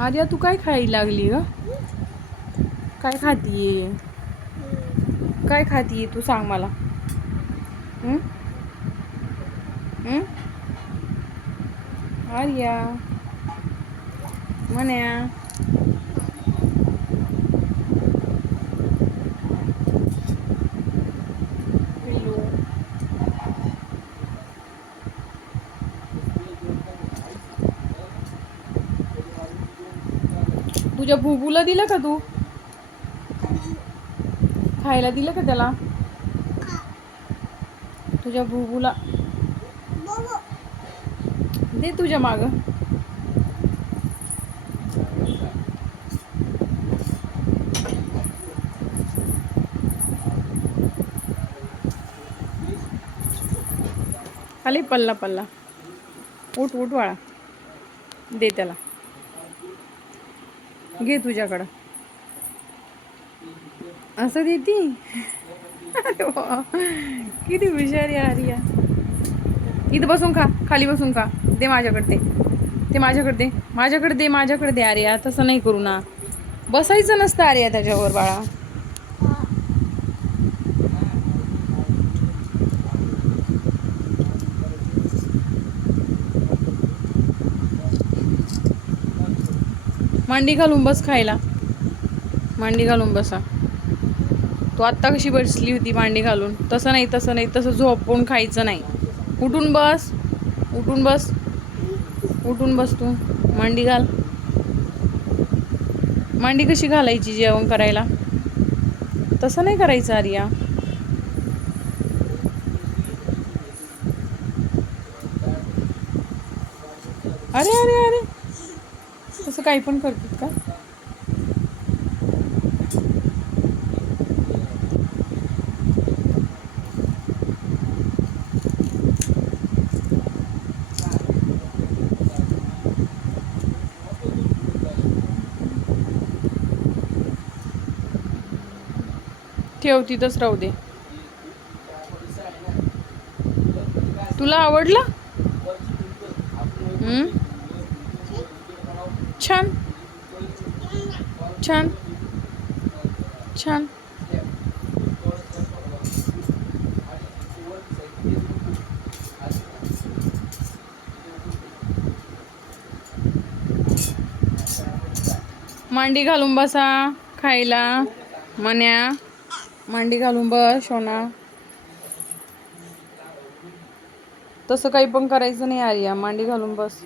आर्या तू काय खायला लागली ग? काय खातीये काय खातीये तू सांग मला. आर्या म्हण्या पिल्लू तुझ्या भूगूला दिलं का तू? खायला दिलं का त्याला? तुझ्या बुबूला दे तुझ्या माग. खाली पल्ला पल्ला. उठ उठ वाळा दे त्याला. घे तुझ्याकडं. असं देती? किती वा. किती हुशार आहे आर्या. इथं बसून खा खाली बसून खा. दे माझ्याकडे ते माझ्याकडे दे. माझ्याकडे दे माझ्याकडे दे आर्या. तसं नाही करू ना. बसायचं नसतं आर्या त्याच्यावर बाळा. मांडी घालून बस खायला. मांडी घालून बसा. तू आत्ता कशी बसली होती मांडी घालून? तसं नाही तसं नाही तसं झोपून खायचं नाही. उठून बस उठून बस उठून बस तू. मांडी घाल. मांडी कशी घालायची जेवण करायला? तसं नाही करायचं आर्या. अरे अरे अरे. असं काही पण करतात का? ठेव तिथंच राहू दे. तुला आवडला? हम्म? छान छान छान मांडी घालून बसा खायला मन्या. मांडी घालून बस शोना. तसं काही पण करायचं नाही आर्या. मांडी घालून बस.